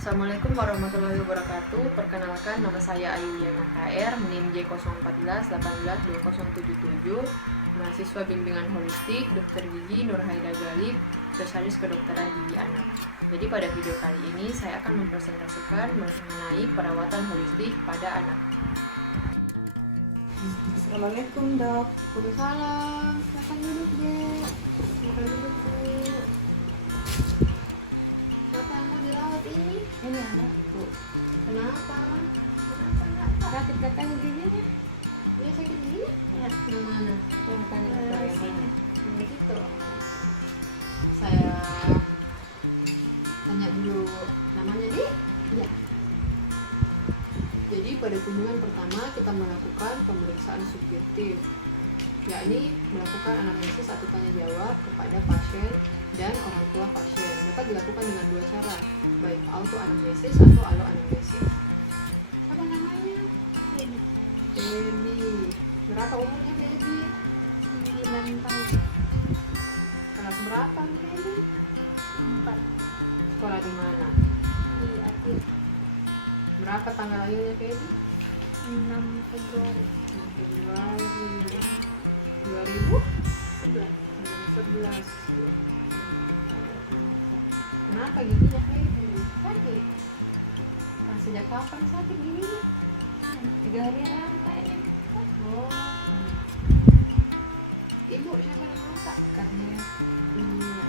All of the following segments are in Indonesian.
Assalamualaikum warahmatullahi wabarakatuh. Perkenalkan, nama saya Ayuliana KR, NIM J014 18 2077, mahasiswa bimbingan holistik Dr. Gigi Nurhaida Galib, spesialis kedokteran gigi anak. Jadi pada video kali ini saya akan mempresentasikan mengenai perawatan holistik pada anak. Assalamualaikum dok. Waalaikumsalam. Silakan duduk, Dek. Silakan duduk, Bu. Siapa yang mau dirawat ini? Ini anak bu. Kenapa? Kenapa enggak? Sakit katanya giginya. Dia sakit gigi? Ya. Yang mana? Yang tanya dokter yang mana? Yang gitu. Saya tanya dulu namanya nih. Iya. Jadi pada kunjungan pertama kita melakukan pemeriksaan subjektif, yakni melakukan anamnesis atau tanya jawab kepada pasien dan orang tua pasien. Dapat dilakukan dengan dua cara, baik auto anamnesis atau allo anamnesis. Apa namanya? Baby. Berapa umurnya Baby? 9 tahun. Kelas berapa Baby? 4 Sekolah di mana? di akhir Berapa tanggal lahirnya Baby? 6 Februari 2011. 11. Kenapa giginya Baby? Sakit? Sejak kapan sakit giginya? 3 hari yang lalu kayaknya. Oh. Ibu siapa yang masak? Karena Iya.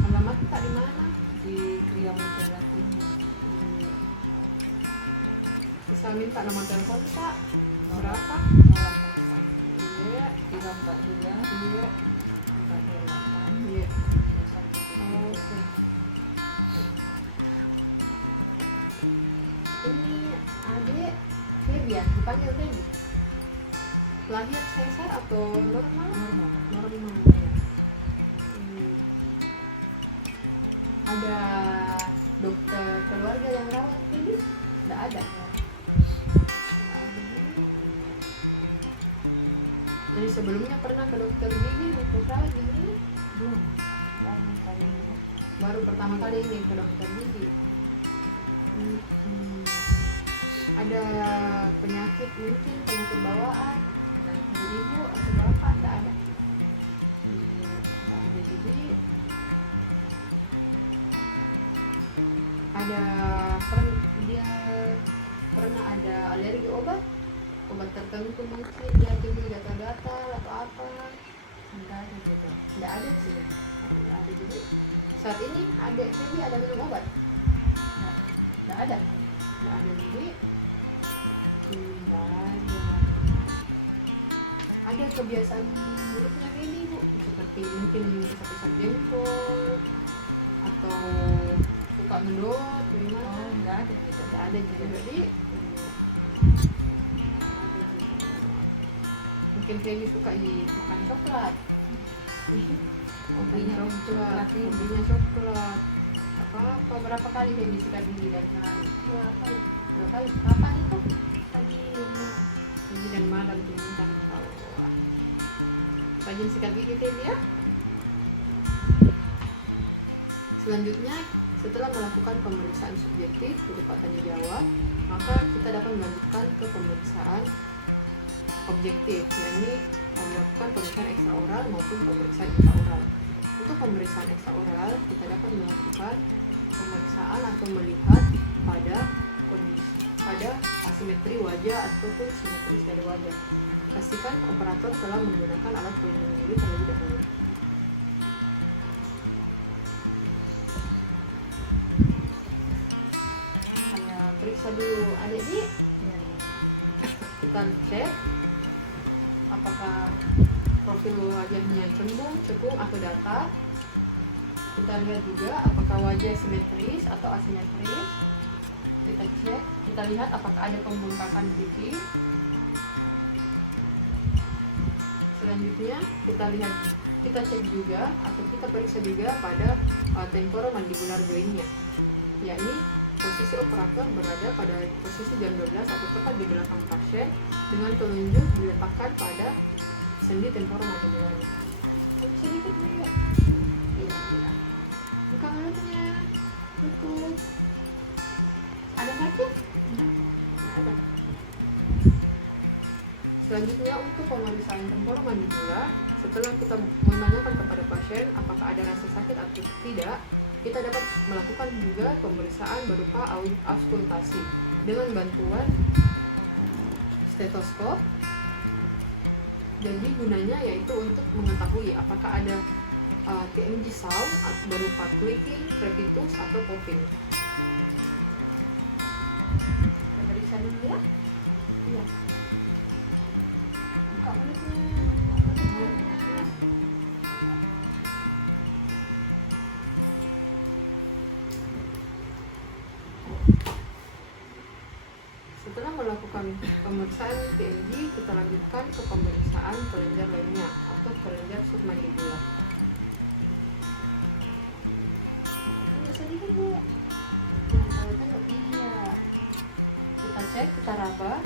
Alamat kita di mana? di Kriam Latin. Iya. Bisa minta nomor telepon Pak? Berapa? Iya. 342 Iya. 428 Iya. 173. Oke. Ini adik Baby ya? Dipanggil Baby? Lahir sesar atau normal? Normal. Normal ya. Ada dokter keluarga yang rawat Baby? Nggak ada. Nggak ada. Jadi sebelumnya pernah ke dokter gigi untuk rawat gigi? Belum. Baru kali ini. Baru pertama kali ini ke dokter gigi. Ada penyakit mungkin penyakit bawaan dari ibu atau bapak? Nggak ada. Nggak ada. Jadi ada dia pernah ada alergi obat tertentu mungkin dia timbul gatal-gatal atau apa? Enggak ada juga. Nggak ada sih. Nggak ada. Jadi saat ini adik Baby ada minum obat? Nggak ada. Nggak ada. Jadi nggak ada. Ada kebiasaan buruknya Baby Bu, seperti mungkin kesap-kesap jempol atau suka mendot, gimana? Enggak ada juga. Nggak ada juga. Jadi mungkin Baby suka makan coklat. Hobinya coklat, hobinya coklat. Apa berapa kali Baby sikat gigi dari sehari? 2 kali. 2 kali. Kapan itu? Pagi rumah. Pagi dan malam diminta Allah. Rajin sikat gigi Baby ya. Selanjutnya, setelah melakukan pemeriksaan subjektif berupa tanya jawab, maka kita dapat melanjutkan ke pemeriksaan objektif, yakni melakukan pemeriksaan ekstraoral maupun pemeriksaan intraoral. Untuk pemeriksaan ekstraoral, kita dapat melakukan pemeriksaan atau melihat pada asimetri wajah ataupun simetris dari wajah. Pastikan operator telah menggunakan alat pelindung diri terlebih dahulu. Saya periksa dulu adik Di. Ya. Kita cek apakah profil wajahnya cembung, cekung atau datar. Kita lihat juga apakah wajah simetris atau asimetris. Kita cek, kita lihat apakah ada pembengkakan pipi. Selanjutnya kita cek juga atau kita periksa juga pada temporomandibular jointnya, yakni posisi operator berada pada posisi jam 12 atau tepat di belakang pasien dengan telunjuk diletakkan pada sendi temporomandibularnya. Sedikit juga. Buka mulutnya. Cukup. Ada sakit? Ada. Selanjutnya untuk pemeriksaan tenggorokan mandibular, setelah kita menanyakan kepada pasien apakah ada rasa sakit atau tidak, kita dapat melakukan juga pemeriksaan berupa auskultasi dengan bantuan stetoskop. Jadi gunanya yaitu untuk mengetahui apakah ada TMJ sound berupa clicking, crepitus, atau popping. Kita periksa dulu ya. Iya. Buka mulutnya. Setelah melakukan pemeriksaan TMJ, kita lanjutkan ke pemeriksaan kelenjar lainnya atau kelenjar submandibular. Sedikit Bu. Iya. Kita cek, kita raba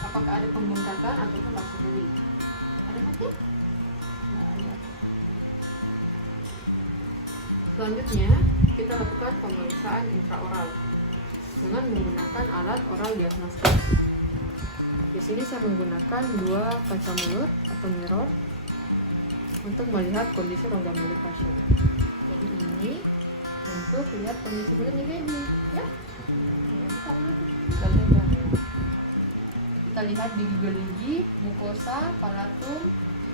apakah ada pembengkakan ataupun langsung nyeri. Ada sakit? Nggak ada. Selanjutnya, kita lakukan pemeriksaan intraoral dengan menggunakan alat oral diagnostik. Di sini saya menggunakan 2 kaca mulut atau mirror untuk melihat kondisi rongga mulut pasien. Jadi ini untuk lihat kondisi mulutnya baby, ya. Buka mulutnya. Lalu kita lihat di gigi, mukosa, palatum,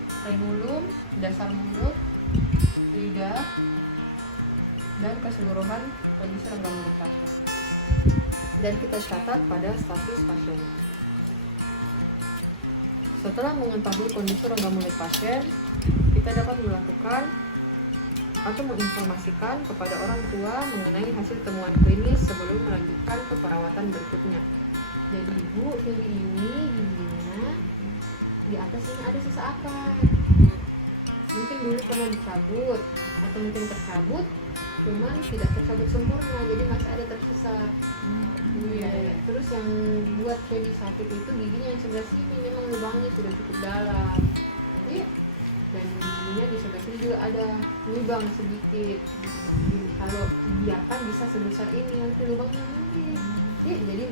frenulum, dasar mulut, lidah, dan keseluruhan kondisi rongga mulut pasien. Dan kita catat pada status pasien. Setelah mengetahui kondisi rongga mulut pasien, kita dapat melakukan atau menginformasikan kepada orang tua mengenai hasil temuan klinis sebelum melanjutkan ke perawatan berikutnya. Jadi ibu, baby ini giginya di atas ini ada sisa akar. Mungkin dulu pernah dicabut atau mungkin tercabut, cuman tidak tercabut sempurna, jadi masih ada tersisa. Iya. Terus yang buat baby sakit itu giginya yang sebelah sini memang lubangnya sudah cukup dalam. Iya. Dan giginya di sebelah sini juga ada lubang sedikit. Kalau dibiarkan bisa sebesar ini nanti lubangnya nanti. Iya, jadi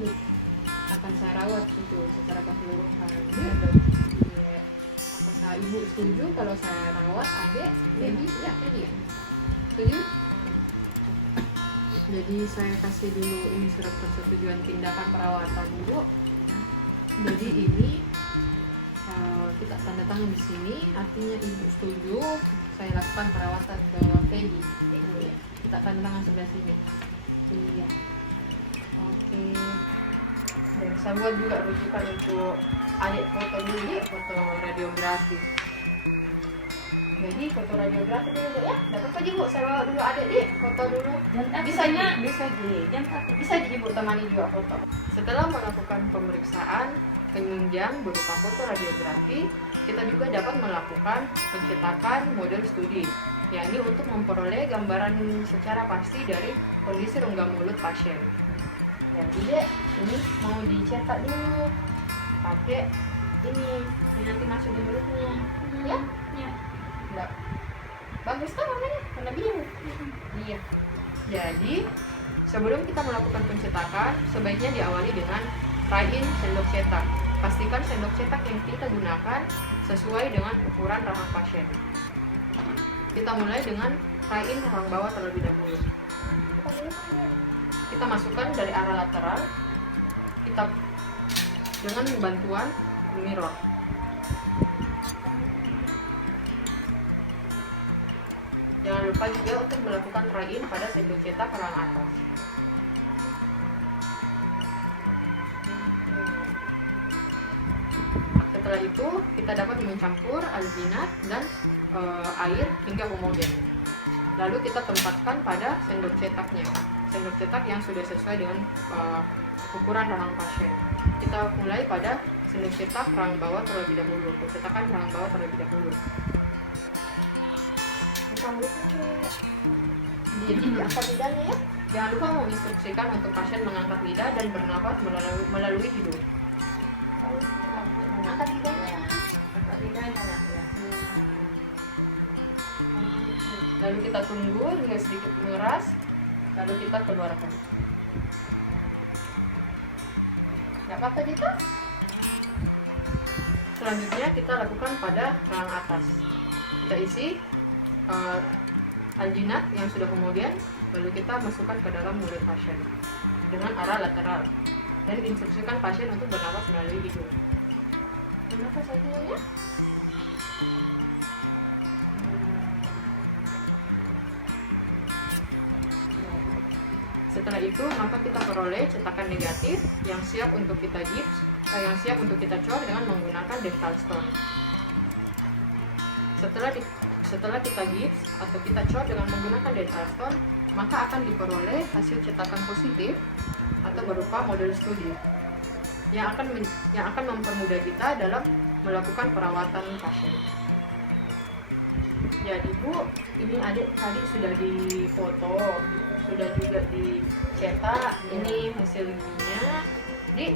akan saya rawat itu secara keseluruhan. Iya. Apakah ibu setuju kalau saya rawat adik, baby? Ya, jadi setuju? Jadi saya kasih dulu ini surat persetujuan tindakan perawatan dulu. Jadi ini kita tanda tangan di sini, artinya ibu setuju saya lakukan perawatan ke Peggy. Kita tanda tangan sebelah sini. Iya. Oke. Dan saya buat juga rujukan untuk adik foto dulu, foto radiografi. Jadi foto radiografi dulu ya. Dapat apa Bu? Saya bawa dulu adik di foto dulu. Bisa Ji. Bisa Ji Bu temani juga foto. Setelah melakukan pemeriksaan penunjang berupa foto radiografi, kita juga dapat melakukan pencetakan model studi, yakni untuk memperoleh gambaran secara pasti dari kondisi rongga mulut pasien. Jadi dek, ini mau dicetak dulu pakai ini nanti masuk di mulutnya. Ya? Ya. Enggak. Bagus kan warnanya? Warna biru. Iya. Jadi sebelum kita melakukan pencetakan, sebaiknya diawali dengan fry-in sendok cetak. Pastikan sendok cetak yang kita gunakan sesuai dengan ukuran rahang pasien. Kita mulai dengan fry-in rahang bawah terlebih dahulu. Kita masukkan dari arah lateral. Kita dengan bantuan mirror. Jangan lupa juga untuk melakukan fry-in pada sendok cetak rahang atas. Setelah itu kita dapat mencampur alginat dan air hingga homogen. Lalu kita tempatkan pada sendok cetaknya, sendok cetak yang sudah sesuai dengan ukuran rahang pasien. Kita mulai pada sendok cetak rahang bawah terlebih dahulu, pencetakan rahang bawah terlebih dahulu. Jadi diangkat lidahnya ya. Jangan lupa menginstruksikan untuk pasien mengangkat lidah dan bernafas melalui hidung. Angkat lidahnya. Angkat lidahnya ya. Lalu kita tunggu hingga sedikit mengeras. lalu kita keluarkan. Nggak apa-apa gitu. Selanjutnya kita lakukan pada kerang atas. Kita isi alginat yang sudah homogen, lalu kita masukkan ke dalam mulut pasien dengan arah lateral dan instruksikan pasien untuk bernafas melalui hidung. Bernafas saja ya. Setelah itu maka kita peroleh cetakan negatif yang siap untuk kita gips, yang siap untuk kita cor dengan menggunakan dental stone. Setelah kita gips atau kita cor dengan menggunakan dental stone, maka akan diperoleh hasil cetakan positif atau berupa model studi yang akan mempermudah kita dalam melakukan perawatan pasien. Jadi Bu, ini adik tadi sudah difoto, sudah juga dicetak. Ini hasil giginya. Jadi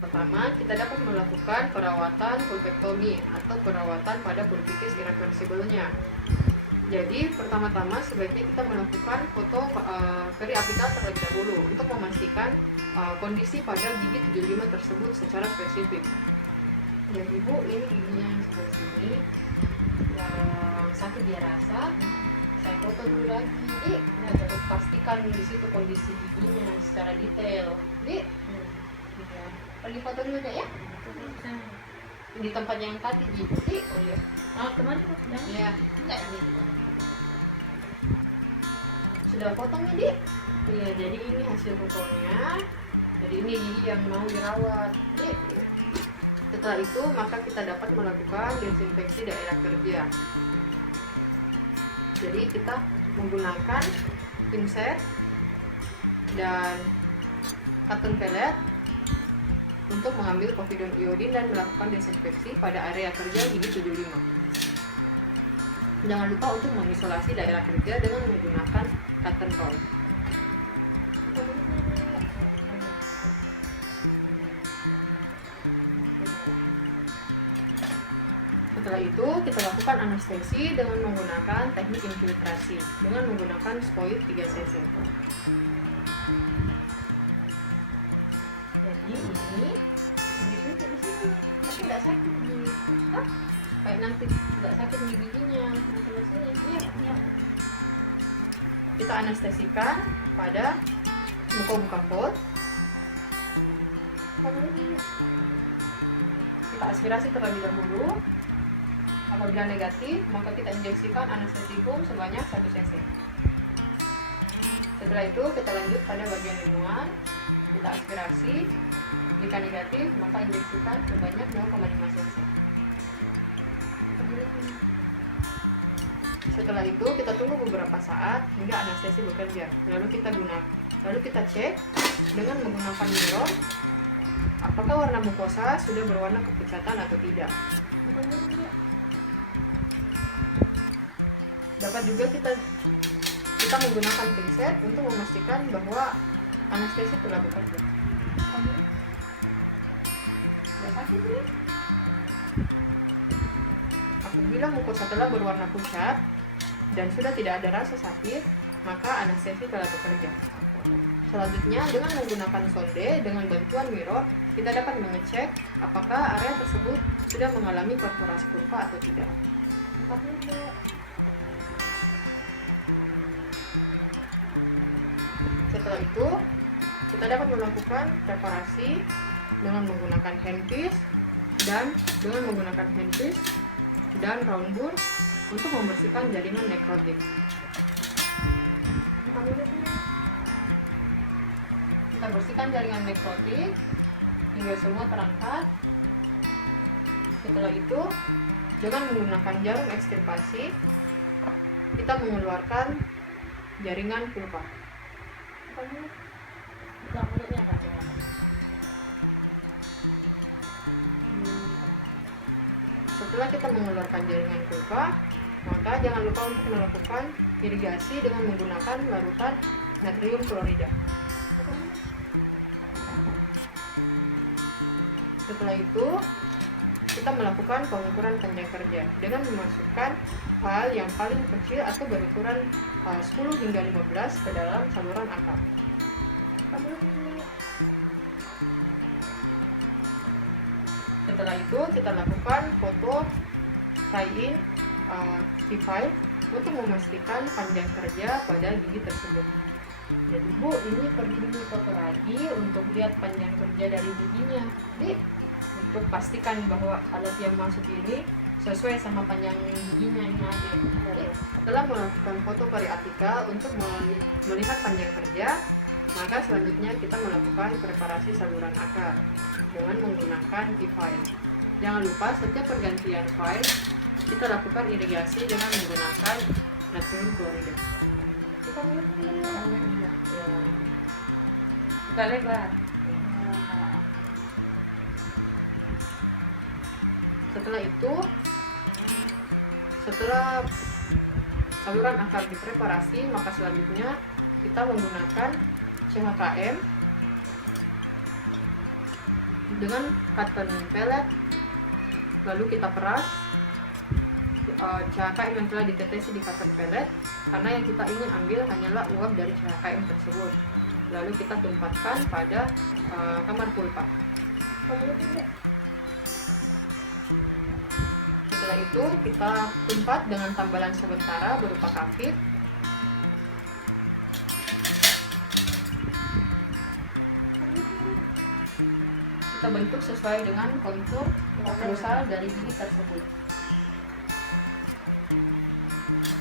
pertama kita dapat melakukan perawatan pulpektomi atau perawatan pada pulpitis irreversibelnya. Jadi pertama-tama sebaiknya kita melakukan foto periapikal terlebih dahulu untuk memastikan kondisi pada gigi 75 tersebut secara spesifik. Jadi Bu, ini giginya yang sebelah sini yang sakit dia rasa. Saya foto dulu lagi, nah untuk pastikan di situ kondisi giginya secara detail. Jadi, pergi foto dulu deh ya. Di tempat yang tadi gitu. Oh iya. Kemana kok? Ya. Enggak ini. Sudah potong ya, Dik? Iya, jadi ini hasil fotonya. Jadi ini gigi yang mau dirawat. Dik. Setelah itu, maka kita dapat melakukan desinfeksi daerah kerja. Jadi kita menggunakan pinset dan cotton pellet untuk mengambil povidone iodin dan melakukan desinfeksi pada area kerja gigi 75. Jangan lupa untuk mengisolasi daerah kerja dengan menggunakan cotton roll. Setelah itu kita lakukan anestesi dengan menggunakan teknik infiltrasi dengan menggunakan Spoid 3 cc. Jadi ini disuntik di sini, tapi nggak sakit di, kayak nanti nggak sakit di giginya, sebelah sini. Iya. Kita anestesikan pada muka pot. Kita aspirasi terlebih dahulu. Apabila negatif, maka kita injeksikan anestesikum sebanyak 1 cc. Setelah itu kita lanjut pada bagian lingkungan. Kita aspirasi. Jika negatif, maka injeksikan sebanyak 0,5 cc. Setelah itu kita tunggu beberapa saat hingga anestesi bekerja. Lalu kita cek dengan menggunakan mirror apakah warna mukosa sudah berwarna kepucatan atau tidak. Dapat juga kita menggunakan pinset untuk memastikan bahwa anestesi telah bekerja. Sudah sakit nih. Apabila mukosa telah berwarna pucat dan sudah tidak ada rasa sakit, maka anestesi telah bekerja. Selanjutnya, dengan menggunakan sonde dengan bantuan mirror, kita dapat mengecek apakah area tersebut sudah mengalami perforasi pulpa atau tidak. Setelah itu, kita dapat melakukan preparasi dengan menggunakan handpiece dan round bur untuk membersihkan jaringan nekrotik. Kita bersihkan jaringan nekrotik hingga semua terangkat. Setelah itu, dengan menggunakan jarum ekstirpasi, kita mengeluarkan jaringan pulpa. Setelah kita mengeluarkan jaringan pulpa, maka jangan lupa untuk melakukan irigasi dengan menggunakan larutan natrium klorida. Setelah itu, kita melakukan pengukuran panjang kerja dengan memasukkan file yang paling kecil atau berukuran 10 hingga 15 ke dalam saluran akar. Setelah itu kita lakukan foto tie-in key file untuk memastikan panjang kerja pada gigi tersebut. Jadi Bu, ini pergi dulu foto lagi untuk lihat panjang kerja dari giginya. Jadi untuk pastikan bahwa alat yang masuk ini sesuai sama panjang giginya ini ada. Jadi, setelah melakukan foto periatika untuk melihat panjang kerja, maka selanjutnya kita melakukan preparasi saluran akar dengan menggunakan key file. Jangan lupa setiap pergantian file kita lakukan irigasi dengan menggunakan natrium klorida. Kita lihat Iya. Buka lebar. Setelah saluran akar dipreparasi, maka selanjutnya kita menggunakan CHKM dengan cotton pellet, lalu kita peras CHKM yang telah ditetesi di cotton pellet, karena yang kita ingin ambil hanyalah uap dari CHKM tersebut. Lalu kita tumpahkan pada kamar pulpa. Setelah itu kita tumpat dengan tambalan sementara berupa kafir. Kita bentuk sesuai dengan kontur occlusal dari gigi tersebut.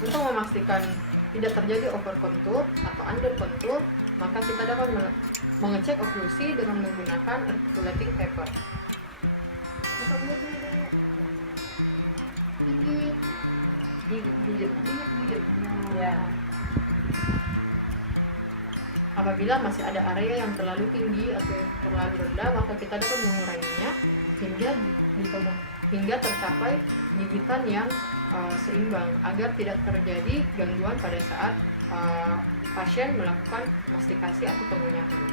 Untuk memastikan tidak terjadi over contour atau under contour, maka kita dapat mengecek oklusi dengan menggunakan articulating paper. Gigit. Ya. Apabila masih ada area yang terlalu tinggi atau terlalu rendah, maka kita dapat menguranginya hingga tercapai gigitan yang seimbang agar tidak terjadi gangguan pada saat pasien melakukan mastikasi atau pengunyahan.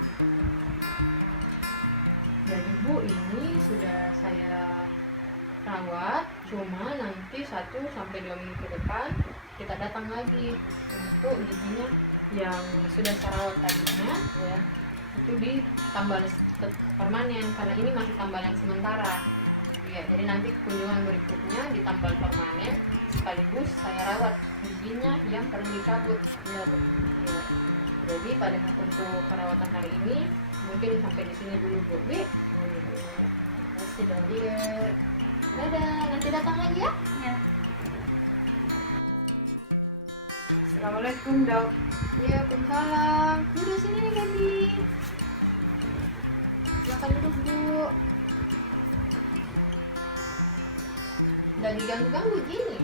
Jadi Bu, ini sudah saya rawat, cuma nanti 1-2 minggu ke depan kita datang lagi untuk giginya yang sudah saya rawat tadinya ya, itu ditambal permanen karena ini masih tambalan sementara ya. Jadi nanti kunjungan berikutnya ditambal permanen sekaligus saya rawat giginya yang perlu dicabut ya. Jadi pada untuk perawatan hari ini mungkin sampai di sini dulu Bu. Terima kasih dong. Iya. Dadah, nanti datang lagi ya. Ya. Assalamualaikum Dok. Iya, Waalaikumsalam. Duduk sini nih Gaby. Silakan duduk Bu. Udah diganggu-ganggu gini.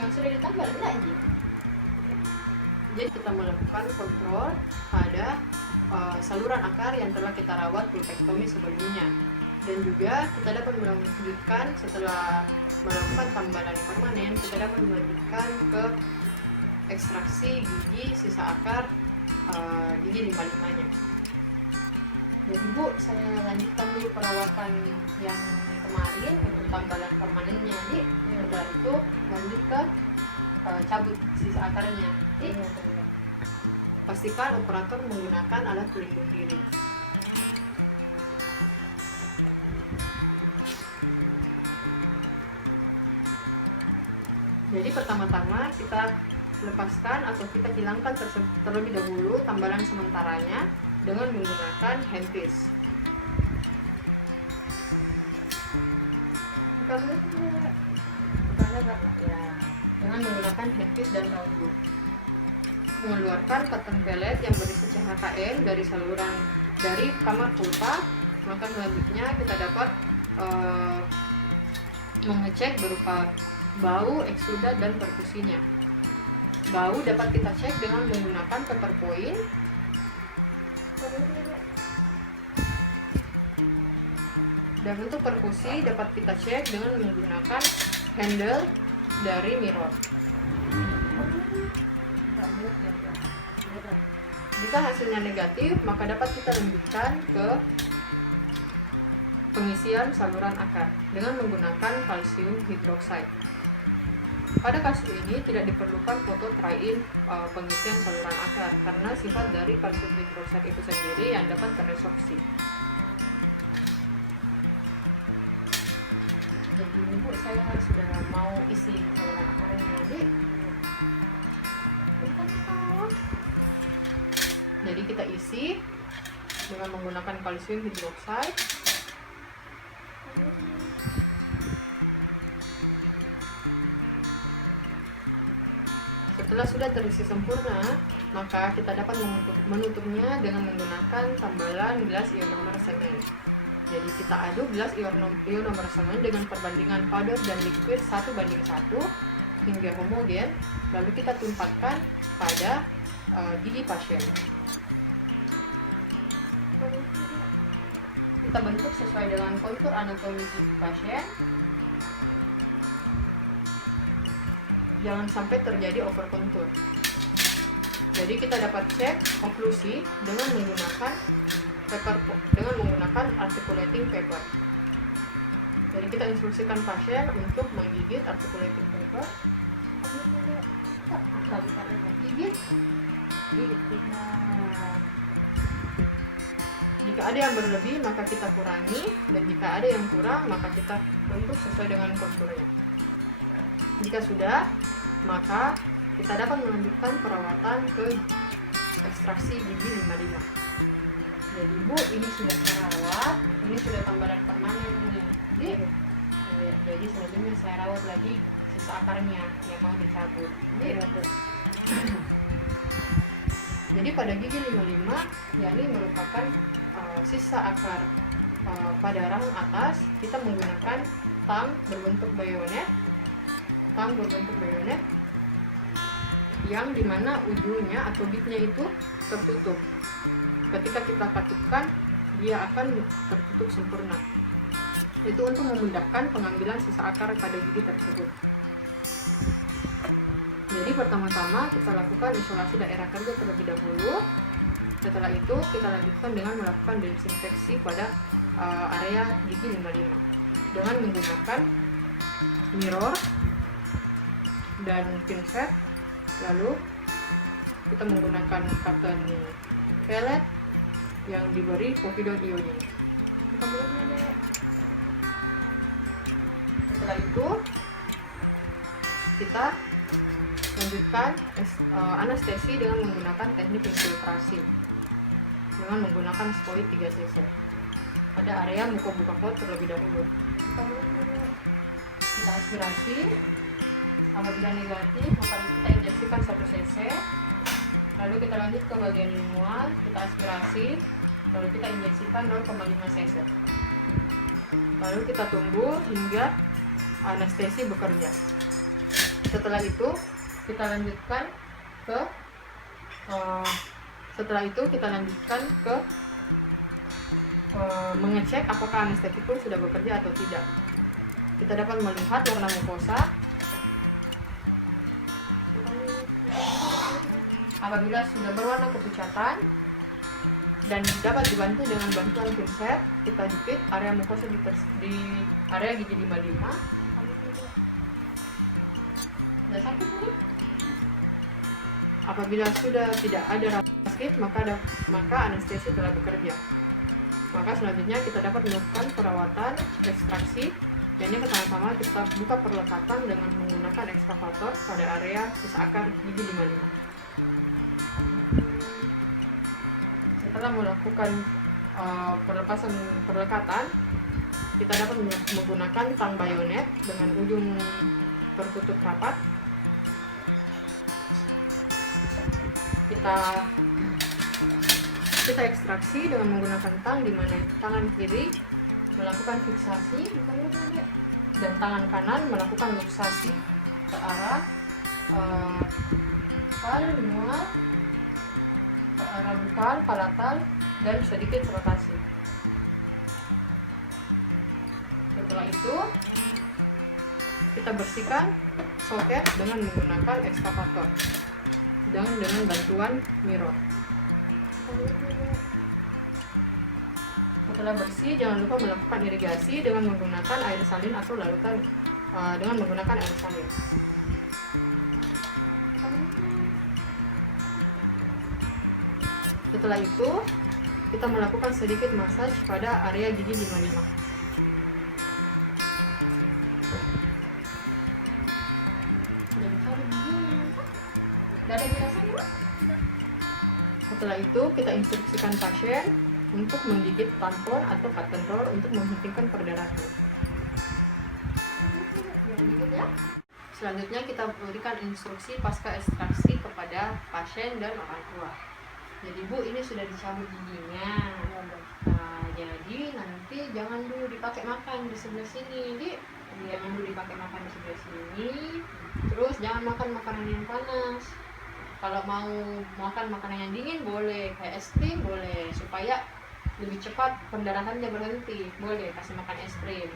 Yang sudah ditambal enggak Ji? Jadi kita melakukan kontrol pada saluran akar yang telah kita rawat pulpektomi sebelumnya. Dan juga kita dapat melanjutkan setelah melakukan tambalan permanen, kita dapat melanjutkan ke ekstraksi gigi sisa akar gigi 5-5-nya. Jadi Bu, saya lanjutkan dulu perawatan yang kemarin untuk tambalan permanennya. Jadi setelah itu lanjut ke cabut sisa akarnya. Jadi pastikan operator menggunakan alat pelindung diri. Jadi pertama-tama kita lepaskan atau kita hilangkan terlebih dahulu tambalan sementaranya dengan menggunakan hand piece. Dengan menggunakan hand piece dan roundbook. Mengeluarkan cotton pellet yang berisi CHKM dari saluran dari kamar pulpa, maka selanjutnya kita dapat mengecek berupa bau, eksudat, dan perkusinya. Bau dapat kita cek dengan menggunakan paper point. Dan untuk perkusi dapat kita cek dengan menggunakan handle dari mirror. Jika hasilnya negatif, maka dapat kita lanjutkan ke pengisian saluran akar dengan menggunakan kalsium hidroksida. Pada kasus ini tidak diperlukan foto try-in pengisian saluran akar karena sifat dari kalsium hidroksida itu sendiri yang dapat teresorpsi. Jadi ibu, saya sudah mau isi saluran akarnya, adik. Jadi kita isi dengan menggunakan kalsium hidroksida. Setelah sudah terisi sempurna, maka kita dapat menutupnya dengan menggunakan tambalan gelas ionomer semen. Jadi kita aduk gelas ionomer semen dengan perbandingan powder dan liquid 1:1 hingga homogen, lalu kita tumpahkan pada gigi pasien. Kita bentuk sesuai dengan kontur anatomi gigi pasien. Jangan sampai terjadi over kontur. Jadi kita dapat cek oklusi dengan menggunakan articulating paper. Jadi kita instruksikan pasien untuk menggigit articulating paper. Gigit. Jika ada yang berlebih maka kita kurangi, dan jika ada yang kurang maka kita bentuk sesuai dengan konturnya. Jika sudah, maka kita dapat melanjutkan perawatan ke ekstraksi gigi 55. Jadi Bu, ini sudah saya rawat, ini sudah tambahan permanen nih. Jadi selanjutnya saya rawat lagi sisa akarnya yang mau dicabut. Jadi pada gigi 55, yakni merupakan sisa akar pada rahang atas, kita menggunakan tang berbentuk bayonet yang dimana ujungnya atau bitnya itu tertutup. Ketika kita katupkan, dia akan tertutup sempurna. Itu untuk memudahkan pengambilan sisa akar pada gigi tersebut. Jadi pertama-tama kita lakukan isolasi daerah kerja terlebih dahulu. Setelah itu kita lanjutkan dengan melakukan desinfeksi pada area gigi 55 dengan menggunakan mirror dan pinset. Lalu kita menggunakan cotton pellet yang diberi povidone iodine. Setelah itu kita lanjutkan anestesi dengan menggunakan teknik infiltrasi dengan menggunakan spoit 3 cc pada area mukobuka terlebih dahulu. Kita aspirasi. Apabila negatif, maka kita injeksikan 1 cc. Lalu kita lanjut ke bagian lingual, kita aspirasi, lalu kita injeksikan 0,5 cc. Lalu kita tunggu hingga anestesi bekerja. Setelah itu kita lanjutkan ke mengecek apakah anestesi itu sudah bekerja atau tidak. Kita dapat melihat warna mukosa. Apabila sudah berwarna kepucatan dan dapat dibantu dengan bantuan pinset, kita jepit area mukosa di area gigi 55. Sudah sakit nih? Apabila sudah tidak ada rasa sakit, maka anestesi telah bekerja. Maka selanjutnya kita dapat melakukan perawatan ekstraksi. Dan yang pertama-tama kita buka perlekatan dengan menggunakan ekskavator pada area sisa akar gigi 55. Setelah melakukan perlekatan, kita dapat menggunakan tang bayonet dengan ujung tertutup rapat. Kita ekstraksi dengan menggunakan tang, di mana tangan kiri melakukan fiksasi dan tangan kanan melakukan luksasi ke arah bukal, palatal, dan sedikit rotasi. Setelah itu kita bersihkan soket dengan menggunakan ekskavator dan dengan bantuan mirror. Setelah bersih, jangan lupa melakukan irigasi dengan menggunakan air salin atau larutan dengan menggunakan air salin. Setelah itu, kita melakukan sedikit massage pada area gigi 55. Setelah itu, kita instruksikan pasien untuk menggigit tampon atau cotton roll untuk menghentikan perdarahan. Selanjutnya kita berikan instruksi pasca ekstraksi kepada pasien dan orang tua. Jadi Bu, ini sudah dicabut giginya. Nah, jadi nanti jangan dulu dipakai makan di sebelah sini, Dik. Jangan dulu dipakai makan di sebelah sini. Terus jangan makan makanan yang panas. Kalau mau makan makanan yang dingin boleh, kayak es krim boleh, supaya lebih cepat pendarahannya berhenti. Boleh kasih makan es krim.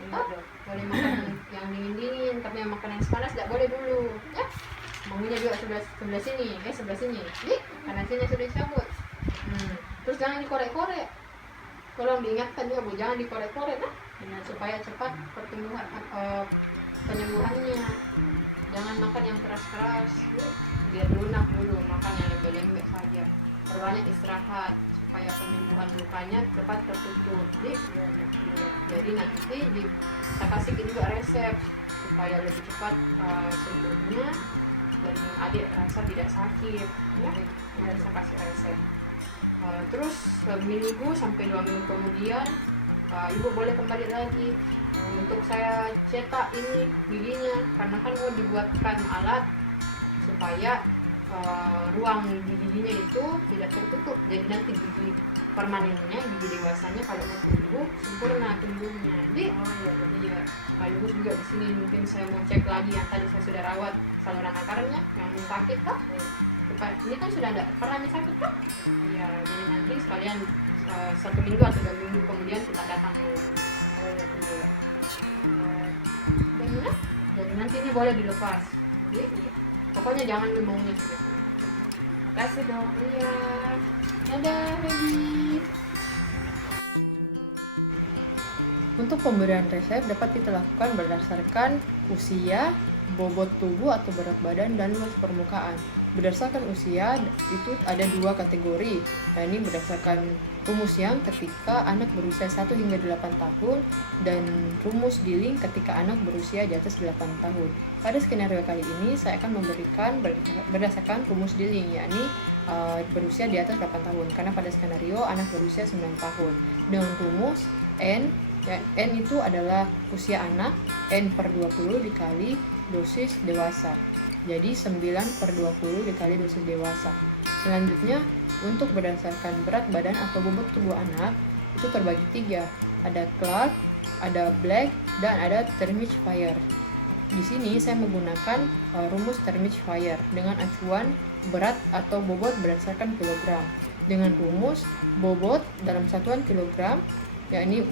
Boleh makan yang dingin-dingin, tapi yang makanan yang panas tidak boleh dulu. Ya. Bangunnya juga sebelah sini, sebelah sini. Dik, kanan sini sudah dicabut. Terus jangan dikorek-korek. Tolong diingatkan juga Bu, jangan dikorek-korek supaya cepat penyembuhannya. Jangan makan yang keras-keras, biar lunak dulu, makan yang lembek-lembek saja. Perbanyak istirahat supaya penyembuhan lukanya cepat tertutup. Jadi nanti saya kasih juga resep supaya lebih cepat sembuhnya dan adik rasa tidak sakit. Ya, saya kasih resep. Terus seminggu sampai 2 minggu kemudian ibu boleh kembali lagi untuk saya cetak ini giginya, karena kan mau dibuatkan alat supaya ruang di giginya itu tidak tertutup. Jadi nanti gigi permanennya, gigi dewasanya kalau mau tumbuh sempurna tumbuhnya. Jadi iya, sekaligus juga di sini mungkin saya mau cek lagi yang tadi saya sudah rawat saluran akarnya yang sakit kah? Ini kan sudah ada pernah sakit kah? Iya, jadi nanti sekalian 1 minggu atau 2 minggu kemudian kita datang ke jadi nanti ini boleh dilepas. Jadi, pokoknya jangan baunya sudah. Makasih dong. Iya. Dadah, baby. Untuk pemberian resep dapat kita lakukan berdasarkan usia, bobot tubuh atau berat badan, dan luas permukaan. Berdasarkan usia itu ada 2 kategori. Nah, ini berdasarkan rumus yang ketika anak berusia 1 hingga 8 tahun dan rumus dealing ketika anak berusia di atas 8 tahun. Pada skenario kali ini saya akan memberikan berdasarkan rumus dealing, yakni berusia di atas 8 tahun, karena pada skenario anak berusia 9 tahun. Dengan rumus N, ya, N itu adalah usia anak, N per 20 dikali dosis dewasa. Jadi 9/20 dikali dosis dewasa. Selanjutnya, untuk berdasarkan berat badan atau bobot tubuh anak itu terbagi 3. Ada Clark, ada Black, dan ada Termich-Fire. Di sini saya menggunakan rumus Termich-Fire dengan acuan berat atau bobot berdasarkan kilogram. Dengan rumus bobot dalam satuan kilogram, yakni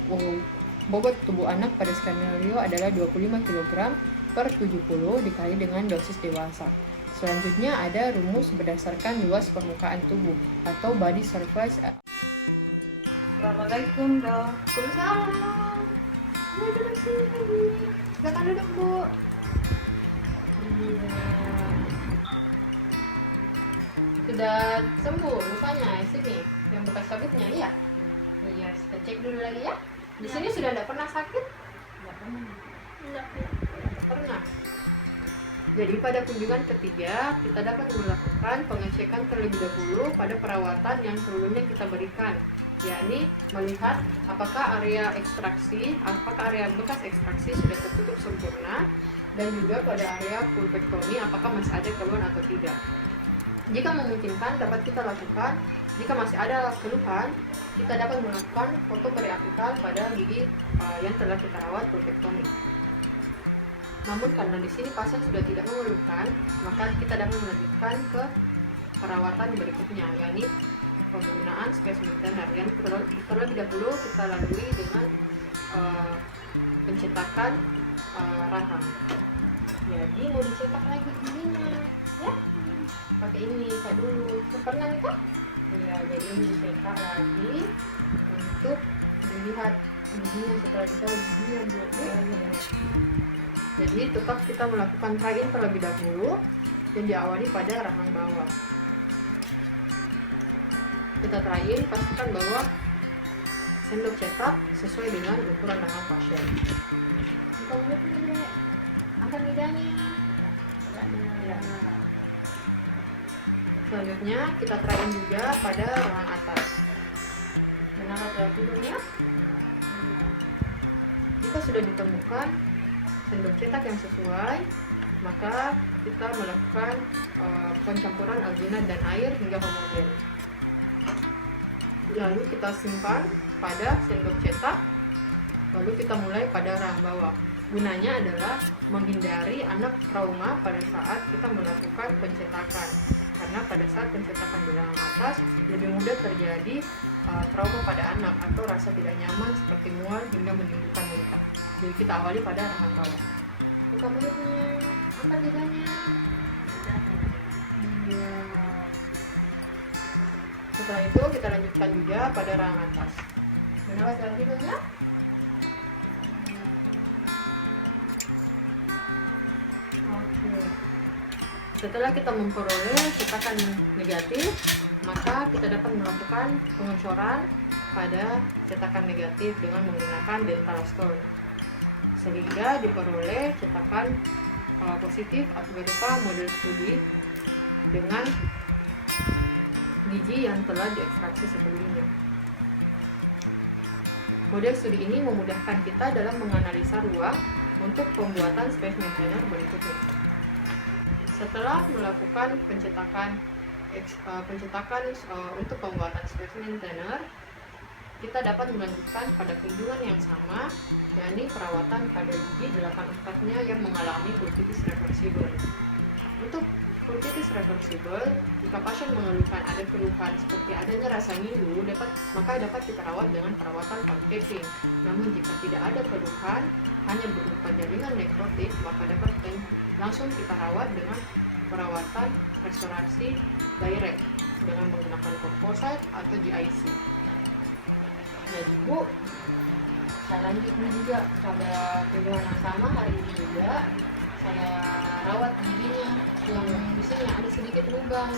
bobot tubuh anak pada skenario adalah 25 kg per 70 dikali dengan dosis dewasa. Selanjutnya ada rumus berdasarkan luas permukaan tubuh atau body surface. Assalamualaikum dok. Waalaikumsalam. Duduk sini. Silakan duduk, Bu. Iya. Sudah sembuh lukanya sini, yang bekas cabutnya, iya. Iya, kita cek dulu lagi ya. Di sini sudah tidak pernah sakit? Tidak pernah. Jadi pada kunjungan ketiga kita dapat melakukan pengecekan terlebih dahulu pada perawatan yang sebelumnya kita berikan, yakni melihat apakah area bekas ekstraksi sudah tertutup sempurna, dan juga pada area pulpektomi apakah masih ada keluhan atau tidak. Jika memungkinkan dapat kita lakukan. Jika masih ada keluhan, kita dapat melakukan foto periapikal pada gigi yang telah kita rawat pulpektomi. Namun karena di sini pasien sudah tidak mengeluhkan, maka kita dapat melanjutkan ke perawatan berikutnya, yakni penggunaan spesimen tenar yang terlebih dahulu kita lalui dengan pencetakan rahang. Jadi mau dicetak lagi ininya, ya? Pakai ini kayak dulu. Pernah nih Kak? Ya, jadi ini dicetak lagi untuk melihat giginya setelah ditaruh giginya Bu. Jadi tetap kita melakukan try-in terlebih dahulu dan diawali pada rahang bawah. Kita try-in, pastikan bahwa sendok cetak sesuai dengan ukuran rahang pasien. Buka mulutnya Dek. Angkat lidahnya. Ya. Selanjutnya kita try-in juga pada rahang atas. Menangkap dalam hidungnya. Jika sudah ditemukan sendok cetak yang sesuai, maka kita melakukan pencampuran alginat dan air hingga homogen. Lalu kita simpan pada sendok cetak, lalu kita mulai pada rahang bawah. Gunanya adalah menghindari anak trauma pada saat kita melakukan pencetakan, karena pada saat pencetakan di rahang atas lebih mudah terjadi trauma pada anak atau rasa tidak nyaman seperti mual hingga menimbulkan muntah. Jadi kita awali pada rahang bawah. Buka mulutnya, angkat lidahnya. Iya. Setelah itu kita lanjutkan juga pada rahang atas. Menawas dalam hidungnya. Oke. Setelah kita memperoleh cetakan negatif, maka kita dapat melakukan pengecoran pada cetakan negatif dengan menggunakan dental stone, sehingga diperoleh cetakan positif atau berupa model studi dengan gigi yang telah diekstraksi sebelumnya. Model studi ini memudahkan kita dalam menganalisa ruang untuk pembuatan space maintainer berikutnya. Setelah melakukan pencetakan untuk pembuatan space maintainer, kita dapat melanjutkan pada kunjungan yang sama, yakni perawatan pada gigi 8/4-nya yang mengalami pulpitis reversible. Untuk pulpitis reversible, jika pasien mengeluhkan ada keluhan seperti adanya rasa ngilu, maka dapat kita rawat dengan perawatan pulp capping. Namun jika tidak ada keluhan, hanya berupa jaringan nekrotik, maka dapat langsung kita rawat dengan perawatan restorasi direct dengan menggunakan composite atau GIC. Jadi Bu, saya lanjutkan juga pada keluhan yang sama hari ini juga. Saya rawat giginya yang di sini ada sedikit lubang,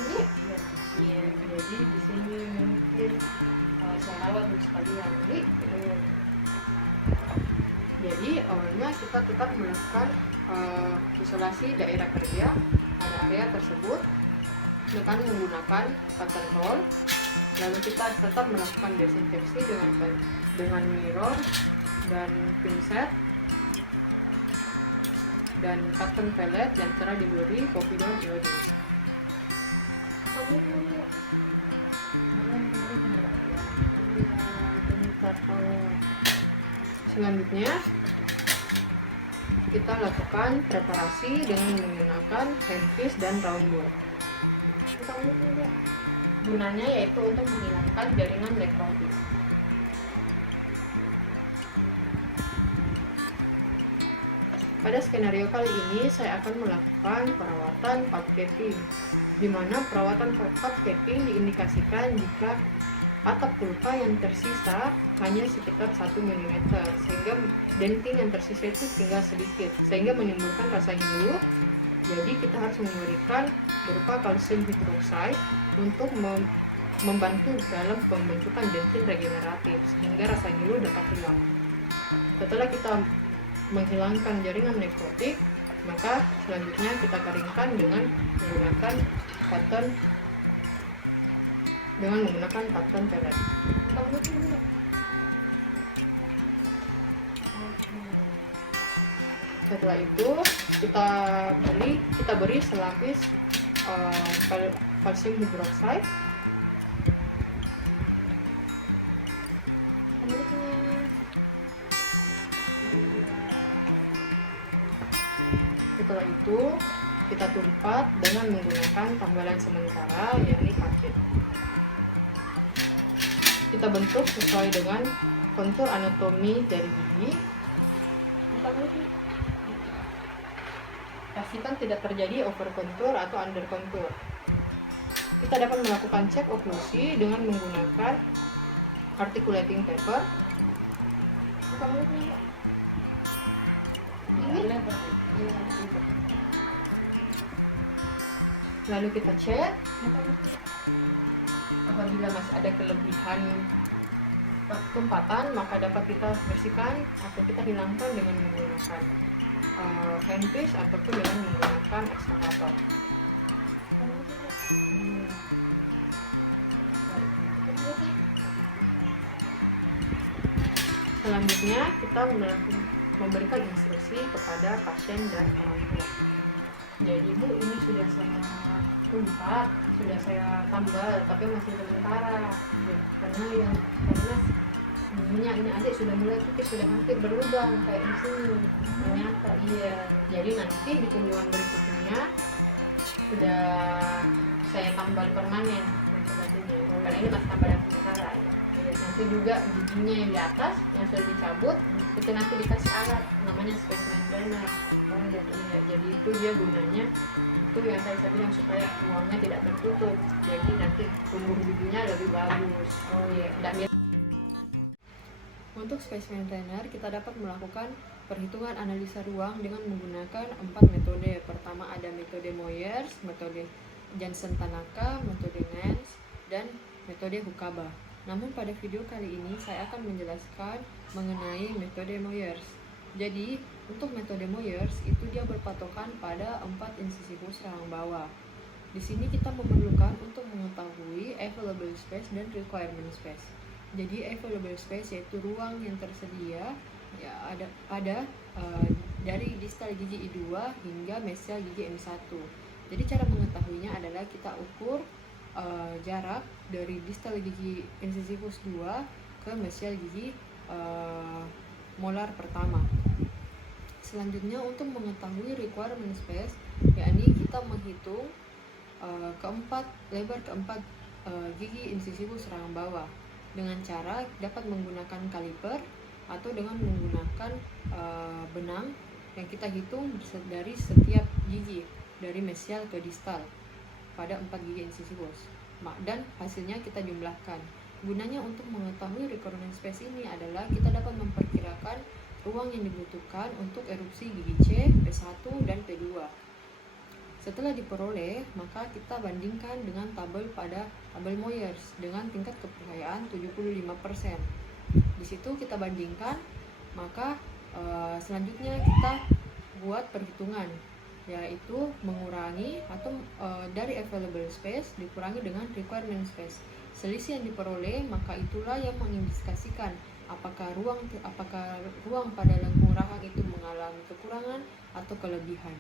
Iya, jadi di sini mungkin saya rawat dulu sekalian, Jadi awalnya kita tetap melakukan isolasi daerah kerja pada area tersebut dengan menggunakan cotton roll. Lalu kita tetap melakukan desinfeksi dengan mirror dan pinset dan cotton pellet yang telah diberi povidone iodine. Selanjutnya kita lakukan preparasi dengan menggunakan handpiece dan round ball. Gunanya yaitu untuk menghilangkan jaringan nekrotik. Pada skenario kali ini saya akan melakukan perawatan pulp capping, di mana perawatan pulp capping diindikasikan jika atap pulpa yang tersisa hanya sekitar 1 mm, sehingga denting yang tersisa itu tinggal sedikit, sehingga menimbulkan rasa ngilu. Jadi kita harus memberikan berupa kalsium hidroksida untuk membantu dalam pembentukan dentin regeneratif, sehingga rasa ngilu dapat hilang. Setelah kita menghilangkan jaringan nekrotik, maka selanjutnya kita keringkan dengan menggunakan cotton pellet. Setelah itu kita beri selapis kalsium hidroksida. Setelah itu kita tumpat dengan menggunakan tambalan sementara, yakni parket. Kita bentuk sesuai dengan kontur anatomi dari gigi. Pastikan tidak terjadi over contour atau under contour. Kita dapat melakukan cek oklusi dengan menggunakan articulating paper Buka mulutnya, Mbak. Agak lebar. Iya, gitu. Lalu kita cek apabila masih ada kelebihan tumpatan, maka dapat kita bersihkan atau kita hilangkan dengan menggunakan handpiece ataupun dengan menggunakan ekskavator. Selanjutnya kita memberikan instruksi kepada pasien dan orang tua. Jadi Bu, ini sudah saya tumpat, sudah saya tambal, tapi masih sementara. Karena minyak ini adik sudah mulai tipis, sudah hampir berlubang kayak di sini. Ternyata iya. Jadi nanti di kunjungan berikutnya sudah saya tambal permanen untuk batunya. Karena ini masih tambalan sementara. Ya. Nanti juga giginya yang di atas yang sudah dicabut itu nanti dikasih alat namanya specimen drainer. Jadi itu dia gunanya itu yang saya bilang supaya ruangnya tidak tertutup. Jadi nanti tumbuh giginya lebih bagus. Untuk specimen drainer kita dapat melakukan perhitungan analisa ruang dengan menggunakan 4 metode. Pertama ada metode Moyers, metode Jansen-Tanaka, metode Nance, dan metode Hukaba. Namun pada video kali ini saya akan menjelaskan mengenai metode Moyers. Jadi untuk metode Moyers itu dia berpatokan pada 4 incisivus rahang bawah. Di sini kita memerlukan untuk mengetahui available space dan requirement space. Jadi available space yaitu ruang yang tersedia ya ada dari distal gigi I2 hingga mesial gigi M1. Jadi cara mengetahuinya adalah kita ukur jarak dari distal gigi incisivus 2 ke mesial gigi molar pertama. Selanjutnya untuk mengetahui requirement space, yakni kita menghitung lebar keempat gigi incisivus rahang bawah dengan cara dapat menggunakan kaliper atau dengan menggunakan benang yang kita hitung dari setiap gigi dari mesial ke distal pada 4 gigi incisivus dan hasilnya kita jumlahkan. Gunanya untuk mengetahui requirement space ini adalah kita dapat memperkirakan ruang yang dibutuhkan untuk erupsi gigi C, P1, dan P2. Setelah diperoleh, maka kita bandingkan dengan tabel Moyers dengan tingkat kepercayaan 75%. Di situ kita bandingkan, maka selanjutnya kita buat perhitungan, yaitu mengurangi atau dari available space dikurangi dengan requirement space. Selisih yang diperoleh maka itulah yang mengindikasikan apakah ruang pada lengkung rahang itu mengalami kekurangan atau kelebihan.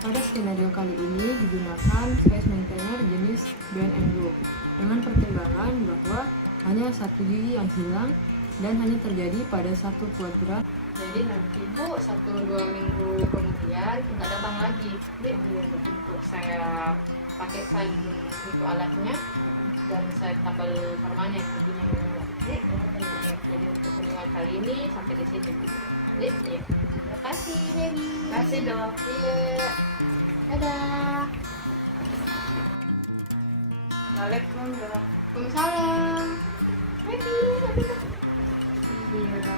Pada skenario kali ini digunakan space maintainer jenis bend and loop dengan pertimbangan bahwa hanya satu gigi yang hilang dan hanya terjadi pada satu kuadrat. Jadi nanti Bu 1-2 minggu kemudian kita datang lagi untuk saya pakaikan itu alatnya dan saya tambal permanen giginya. Jadi untuk kunjungan kali ini sampai di sini. Terima kasih Dewi. Terima kasih Dok. Iya. Dadah. Waalaikumsalam Dok. Waalaikumsalam. Dewi. Iya.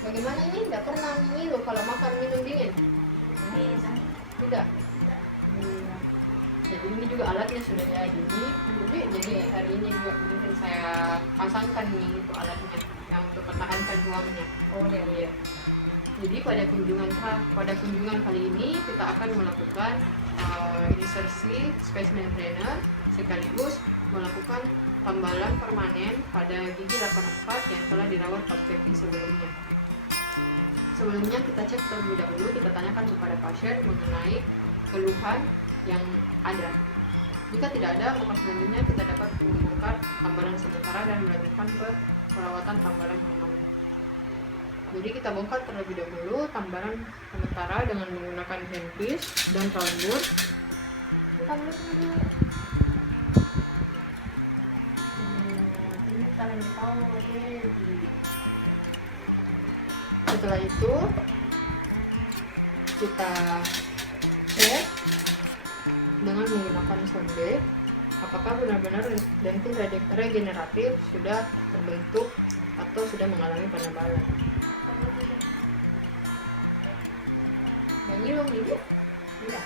Bagaimana ini? Tidak pernah minum kalau makan minum dingin? Tidak. Iya. Jadi ini juga alatnya sudah jadi. Jadi hari ini juga mungkin saya pasangkan nih itu alatnya yang untuk pertahankan ruangnya. Oh iya. Jadi pada kunjungan kali ini kita akan melakukan insersi specimen drainer sekaligus melakukan tambalan permanen pada gigi 84 yang telah dirawat pipetting sebelumnya. Sebelumnya kita cek terlebih dahulu, kita tanyakan kepada pasien mengenai keluhan yang ada. Jika tidak ada, maka selanjutnya kita dapat membongkar tambalan sementara dan melanjutkan ke perawatan tambalan permanen. Jadi kita bongkar terlebih dahulu tambalan sementara dengan menggunakan handpiece dan tambur. Ini kalian tahu lagi. Setelah itu kita cek dengan menggunakan sonde apakah benar-benar dentin regeneratif sudah terbentuk atau sudah mengalami penebalan. Nyanyi dong gigi. Iya.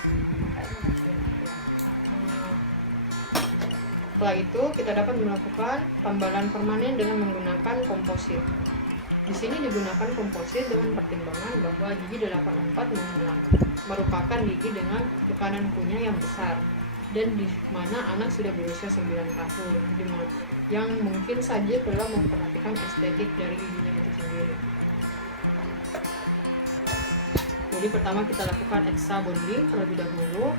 Setelah itu kita dapat melakukan tambalan permanen dengan menggunakan komposit. Di sini digunakan komposit dengan pertimbangan bahwa gigi 84 merupakan gigi dengan tekanan kunyah yang besar dan di mana anak sudah berusia 9 tahun yang mungkin saja telah memperhatikan estetik dari giginya itu sendiri. Jadi pertama kita lakukan eksa bonding terlebih dahulu.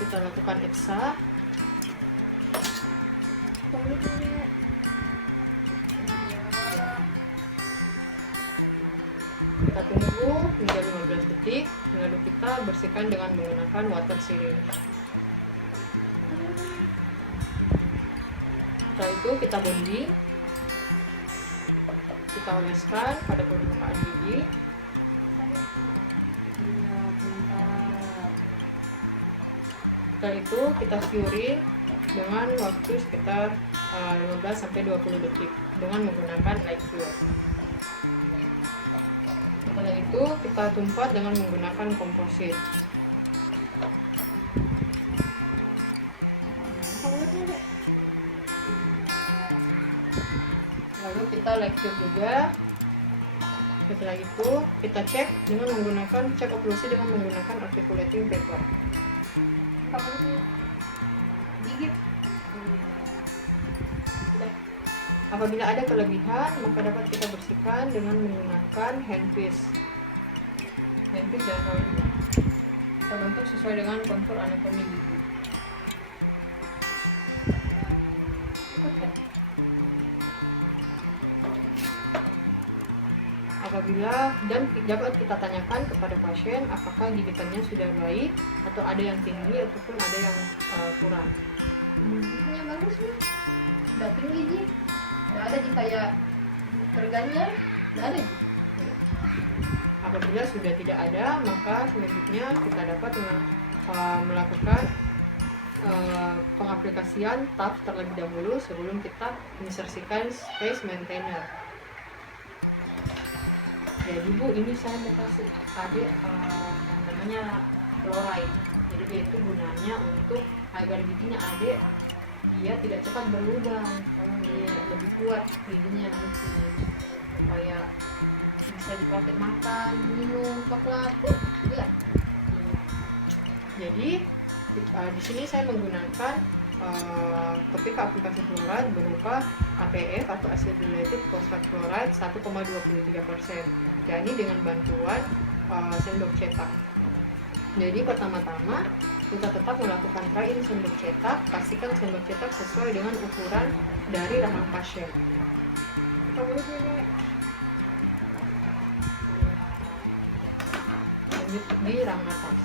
Kita lakukan eksa. Kita tunggu hingga 15 detik, lalu kita bersihkan dengan menggunakan water syringe. Setelah itu kita bonding, kita oleskan pada permukaan gigi. Setelah itu kita curing dengan waktu sekitar 15-20 detik dengan menggunakan light cure. Setelah itu kita tumpat dengan menggunakan komposit. Lalu kita light cure juga. Setelah itu kita cek dengan menggunakan cek oklusi dengan menggunakan articulating paper. Gigit. Apabila ada kelebihan, maka dapat kita bersihkan dengan menggunakan handpiece. Handpiece dan kayu. Kita bentuk sesuai dengan kontur anatomi gigi. Apabila dan dapat kita tanyakan kepada pasien apakah gigitannya sudah baik atau ada yang tinggi ataupun ada yang kurang. Giginya bagus nih. Udah tinggi Ji. Nggak ada Ji kayak terganjal. Nggak ada Ji. Apabila sudah tidak ada, maka selanjutnya kita dapat melakukan pengaplikasian TAF terlebih dahulu sebelum kita insersikan space maintainer. Jadi Bu, ini saya mau kasih adik namanya fluoride. Jadi dia itu gunanya untuk agar giginya adik dia tidak cepat berlubang, dia lebih kuat giginya nanti supaya bisa dipakai makan, minum, coklat. Iya. Jadi di sini saya menggunakan topik aplikasi fluoride berupa APF atau acidilated phosphate fluoride 1,23%. Jadi dengan bantuan sendok cetak. Jadi pertama-tama kita tetap melakukan try-in sendok cetak. Pastikan sendok cetak sesuai dengan ukuran dari rahang pasien. Lanjut di rahang atas.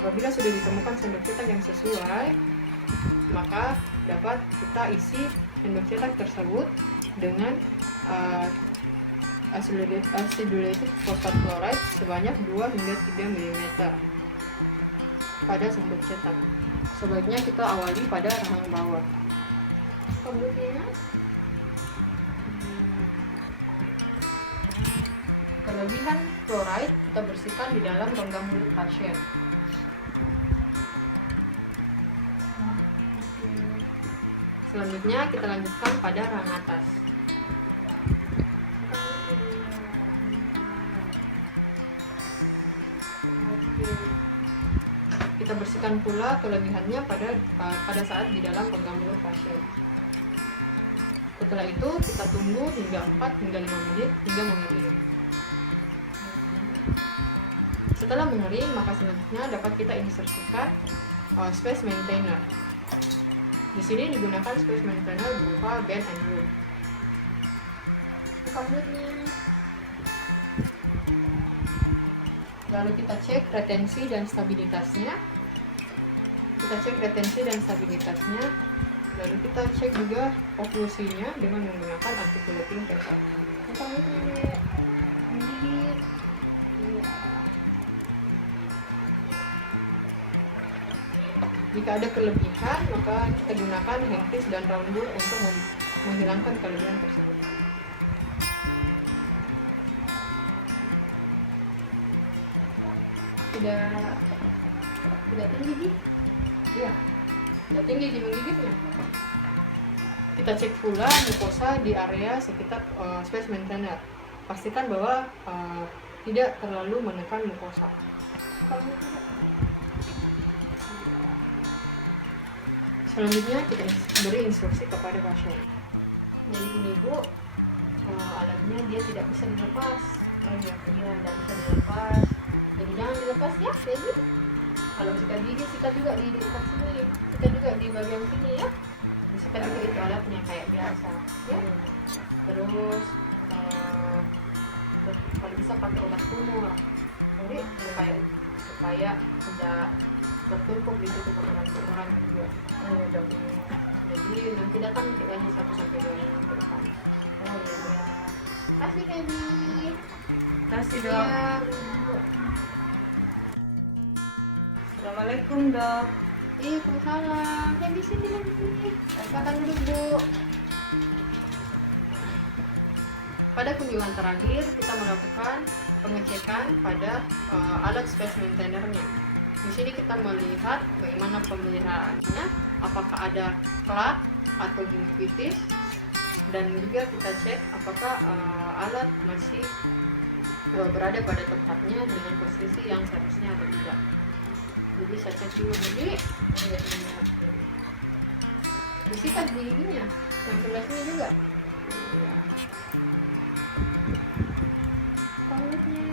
Apabila sudah ditemukan sendok cetak yang sesuai, maka dapat kita isi sendok cetak tersebut dengan acidilated phosphate fluoride sebanyak 2 hingga 3 mm pada sendok cetak. Sebaiknya kita awali pada rahang bawah. Kemudian kelebihan fluoride kita bersihkan di dalam rongga mulut pasien. Selanjutnya kita lanjutkan pada rahang atas. Kita bersihkan pula kelebihannya pada saat di dalam rongga mulut pasien. Setelah itu kita tunggu hingga 4 hingga 5 menit hingga mengering. Setelah mengering, maka selanjutnya dapat kita insersikan space maintainer. Di sini digunakan space maintainer berupa band and loop. Lalu kita cek retensi dan stabilitasnya. Lalu kita cek juga oklusinya dengan menggunakan articulating paper. Jika ada kelebihan, maka kita gunakan hand twist dan round ball untuk menghilangkan kelebihan tersebut. Tidak tinggi Ji. Iya, tidak tinggi Ji menggigitnya. Kita cek pula mukosa di area sekitar space maintainer. Pastikan bahwa tidak terlalu menekan mukosa. Selanjutnya kita beri instruksi kepada pasien. Jadi ini Bu, alatnya dia tidak bisa dilepas. Iya, tidak bisa dilepas. Jadi jangan dilepas ya, Feby. Kalau sikat gigi, sikat juga di dekat sini, sikat juga di bagian sini ya. Sikat juga itu alatnya kayak biasa. Ya. Terus kalau bisa pakai obat kumur. Jadi supaya tidak tertumpuk di situ kotoran juga. Jadi nanti datang kita hanya 1-2 minggu ke depan. Oh iya. Kasih Feby. Kasih dok. Ya. Assalamualaikum dok. Waalaikumsalam. Feby sini lagi sini. Silakan duduk Bu. Pada kunjungan terakhir kita melakukan pengecekan pada alat space maintainernya. Di sini kita melihat bagaimana pemeliharaannya, apakah ada klak atau gingivitis, dan juga kita cek apakah alat masih berada pada tempatnya dengan posisi yang seharusnya atau tidak. Jadi saya cek dulu jadi disikat giginya, yang sebelahnya juga. Ya. Kulitnya,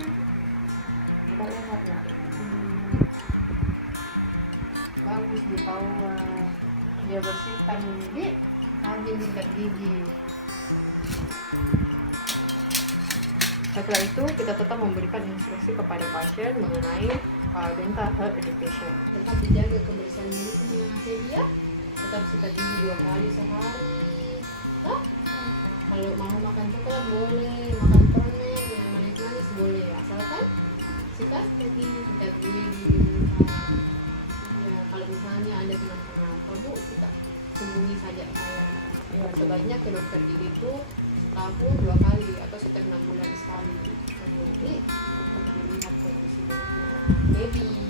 kita lihat ya. Bagus di bawah, dia bersihkan ini, rajin sikat gigi. Setelah itu kita tetap memberikan instruksi kepada pasien mengenai dental health education. Tetap dijaga kebersihan mulutnya, Feby ya. Tetap sikat gigi 2 kali sehari. Hah? Kalau mau makan coklat boleh, makan permen, yang manis-manis boleh, asalkan sikat gigi. Ya, kalau misalnya ada kenapa-kenapa Bu, kita hubungi saja saya. Ya, sebaiknya ke dokter gigi itu setahun 2 kali atau setiap 6 bulan sekali. Jadi untuk dilihat kondisi mulutnya baby.